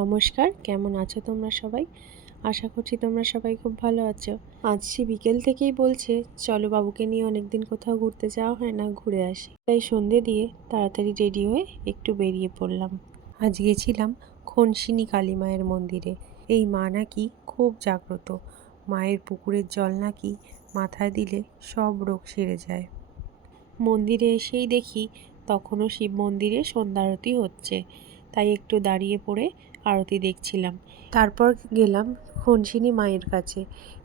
নমস্কার, কেমন আছো তোমরা সবাই? আশা করছি তোমরা সবাই খুব ভালো আছো। আজ সে বিকেল থেকেই বলছে চলো বাবুকে নিয়ে অনেকদিন কোথাও ঘুরতে যাওয়া হয় না, ঘুরে আসি। তাই সন্ধে দিয়ে তাড়াতাড়ি রেডি হয়ে একটু বেরিয়ে পড়লাম। আজ গেছিলাম খনসিনী কালী মায়ের মন্দিরে। এই মা নাকি খুব জাগ্রত। মায়ের পুকুরের জল নাকি মাথায় দিলে সব রোগ সেরে যায়। মন্দিরে এসেই দেখি তখনও শিব মন্দিরে সন্ধ্যা আরতি হচ্ছে, তাই একটু দাঁড়িয়ে পড়ে আরতি দেখছিলাম। তারপর গেলাম খনসিনী মায়ের কাছে।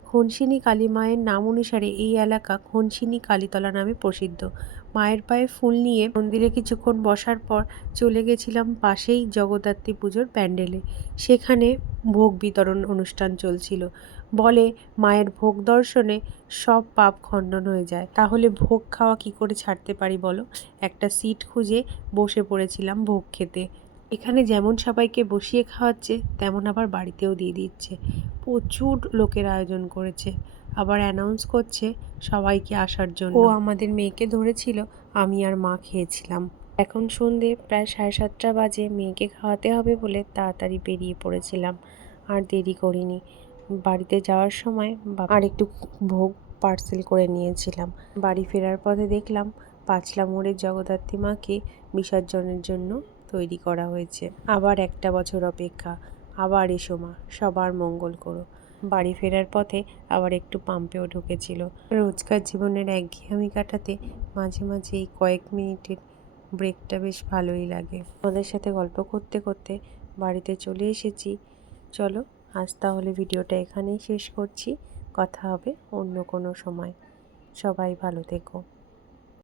খনসিনী কালী মায়ের নাম অনুসারে এই এলাকা খনসিনী কালীতলা নামে প্রসিদ্ধ। মায়ের পায়ে ফুল নিয়ে মন্দিরে কিছুক্ষণ বসার পর চলে গেছিলাম পাশেই জগদ্ধাত্রী পুজোর প্যান্ডেলে। সেখানে ভোগ বিতরণ অনুষ্ঠান চলছিল। বলে মায়ের ভোগ দর্শনে সব পাপ খণ্ডন হয়ে যায়। তাহলে ভোগ খাওয়া কি করে ছাড়তে পারি বলো? একটা সিট খুঁজে বসে পড়েছিলাম ভোগ খেতে। এখানে যেমন সবাইকে বসিয়ে খাওয়াচ্ছে তেমন আবার বাড়িতেও দিয়ে দিচ্ছে। প্রচুর লোকের আয়োজন করেছে, আবার অ্যানাউন্স করছে সবাইকে আসার জন্য। ও আমাদের মেয়েকে ধরেছিল, আমি আর মা খেয়েছিলাম। এখন সন্ধে প্রায় 7:30 বাজে। মেয়েকে খাওয়াতে হবে বলে তাড়াতাড়ি বেরিয়ে পড়েছিলাম, আর দেরি করিনি। বাড়িতে যাওয়ার সময় আর একটু ভোগ পার্সেল করে নিয়েছিলাম। বাড়ি ফেরার পথে দেখলাম পাঁচলা মোড়ের জগদ্ধাত্রী মাকে বিসর্জনের জন্য তৈরি করা হয়েছে। আবার একটা বছর অপেক্ষা, আবার এসো মা, সবার মঙ্গল করো। বাড়ি ফেরার পথে আবার একটু পাম্পেও ঢুকেছিল। রোজকার জীবনের একঘেয়েমি কাটাতে মাঝে মাঝে এই কয়েক মিনিটের ব্রেকটা বেশ ভালোই লাগে। ওদের সাথে গল্প করতে করতে বাড়িতে চলে এসেছি। চলো আজ তাহলে ভিডিওটা এখানেই শেষ করছি। কথা হবে অন্য কোনো সময়। সবাই ভালো থেকো।